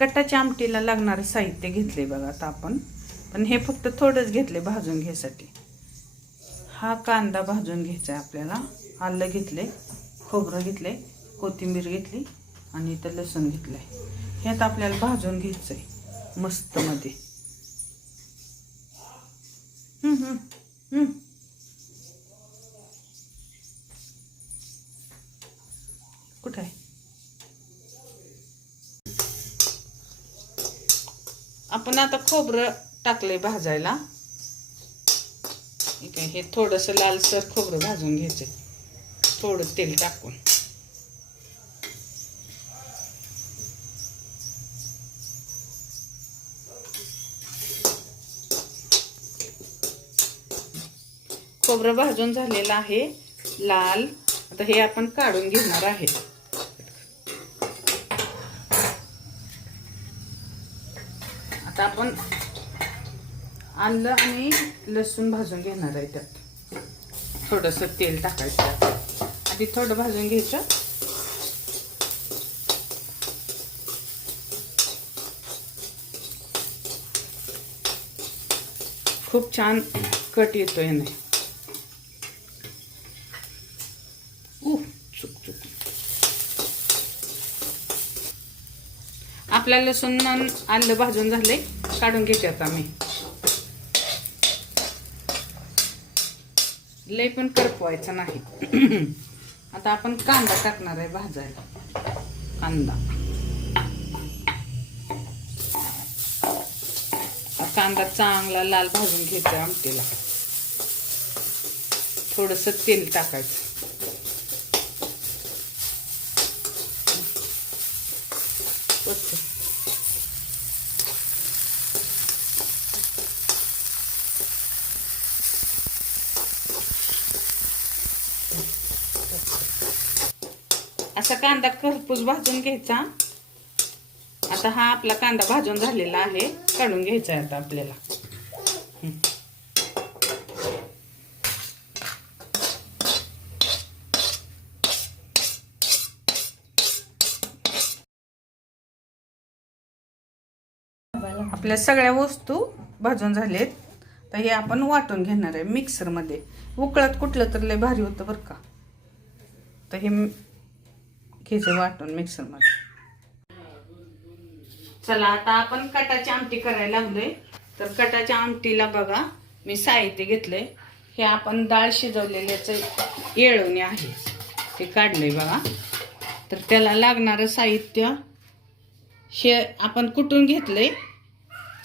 कटाच्या आमटीला लागणारे साहित्य घेतले बघा आता आपण. पण हे फक्त थोडंच घेतले भाजून घ्यायसाठी. हा कांदा भाजून घ्यायचा आहे आपल्याला. आलं घेतले, खोबरं घेतले, कोथिंबीर घेतली आणि इथं लसूण घेतलं आहे. हे आता आपल्याला भाजून घ्यायचं आहे मस्त मध्ये. कुठं आहे? आपण आता खोबरं टाकलंय भाजायला. ठीक आहे. हे थोडंसं लालसर खोबरं भाजून घ्यायचं, थोडं तेल टाकून. खोबरं भाजून झालेलं आहे लाल. आता हे आपण काढून घेणार आहे. आता आपण आलं आणि लसूण भाजून घेणार आहे. त्यात थोडंसं तेल टाकायचं. आधी थोडं भाजून घ्यायचं. खूप छान कट येतो याने. चुक आपल्या लसूण आलं भाजून झाले, काढून घेते आता मी. लय पण करपवायचं नाही. आता आपण कांदा टाकणार आहे भाजायला. कांदा चांगला लाल भाजून घ्यायचा आमटीला. थोडंसं तेल टाकायचं. असा कांदा खरपूस भाजून घ्यायचा. आता हा आपला कांदा भाजून झालेला आहे, काढून घ्यायचा आहे आता आपल्याला. आपल्या सगळ्या वस्तू भाजून झालेत. तर हे आपण वाटून घेणार आहे मिक्सरमध्ये. उकळत कुठलं तर लय भारी होतं बरं का. तर हे घ्यायचं वाटून मिक्सरमध्ये. चला आता आपण कटाची आमटी करायला लागलोय. तर कटाच्या आमटीला बघा मी साहित्य घेतलंय. हे आपण डाळ शिजवलेल्याचं येळवणे आहे, ते काढलंय बघा. तर त्याला लागणारं साहित्य हे आपण कुटून घेतलंय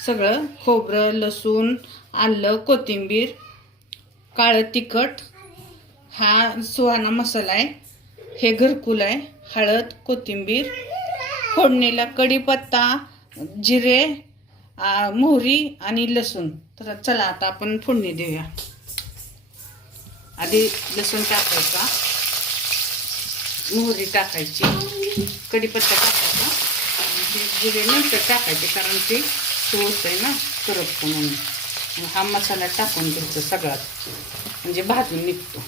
सगळं. खोबरं, लसूण, आलं, कोथिंबीर, काळं तिखट, हा सुहाना मसाला आहे, हे घरकुल आहे, हळद, कोथिंबीर, फोडणीला कढीपत्ता, जिरे, मोहरी आणि लसूण. तर चला आता आपण फोडणी देऊया. आधी लसूण टाकायचा, मोहरी टाकायची, कढीपत्ता टाकायचा, जिरे नंतर टाकायचे कारण ते होतंय ना करपतं म्हणून. हा मसाला टाकून घ्यायचा सगळाच, म्हणजे भाजून निघतो.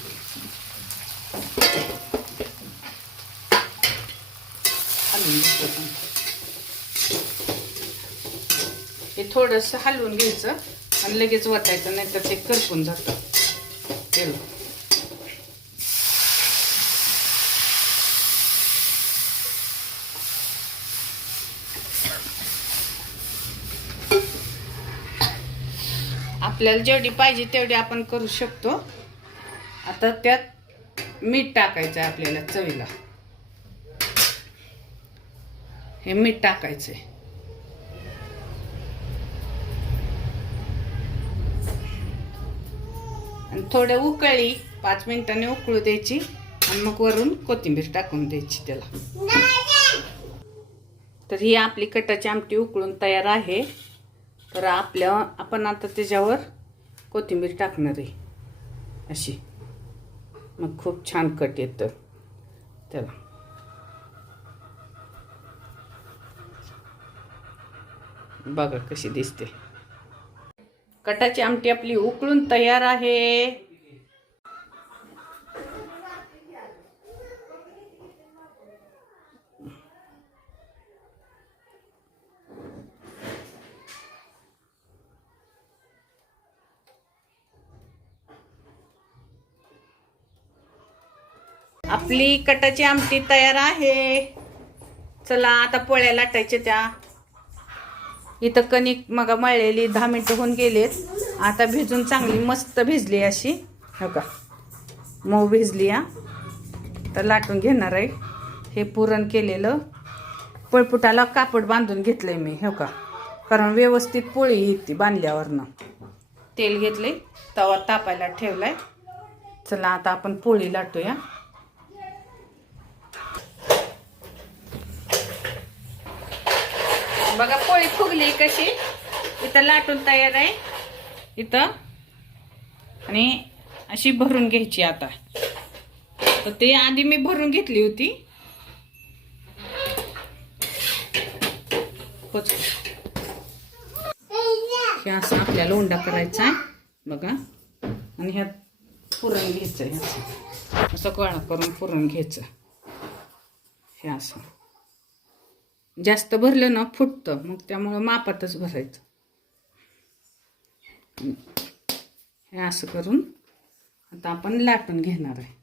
हे थोडंसं हलवून घ्यायचं आणि लगेच वाटायचं, नाही तर ते करपून जातं तेल. आपल्याला जेवढी पाहिजे तेवढी आपण करू शकतो. आता त्यात मीठ टाकायचं आहे आपल्याला चवीला. हे मीठ टाकायचंय. आणि थोडं उकळी 5 मिनिटांनी उकळू द्यायची आणि मग वरून कोथिंबीर टाकून द्यायची त्याला. तर ही आपली कटाची आमटी उकळून तयार आहे. तर आपण आता त्याच्यावर कोथिंबीर टाकणार आहे अशी. मग खूप छान कट येतं त्याला. बघा कशी दिसते. कटाची आमटी आपली उकळून तयार आहे. आपली कटाची आमटी तयार आहे. चला आता पोळ्या लाटायच्या त्या. इथं कणिक मग मळलेली 10 मिनिटं होऊन गेलेत. आता भिजून चांगली मस्त भिजली अशी, हो का, मऊ भिजली हा. तर लाटून घेणार आहे. हे पुरण केलेलं पोळपुटाला कापड बांधून घेतलंय मी, हो का, कारण व्यवस्थित पोळी येते बांधल्यावरनं. तेल घेतले, तवा तापायला ठेवलाय. चला आता आपण पोळी लाटूया. बघा पोळी फुगली कशी. इथं लाटून तयार आहे इथं. आणि अशी भरून घ्यायची आता. तर ते आधी मी भरून घेतली होती. हे असं आपल्याला उंडा करायचा आहे बघा. आणि ह्यात पुरण घ्यायचं, ह्याचं असं गोळा करून पुरण घ्यायचं. हे असं जास्त भरलं ना फुटतं, मग त्यामुळं मापातच भरायचं. हे असं करून आता आपण लाटून घेणार आहे.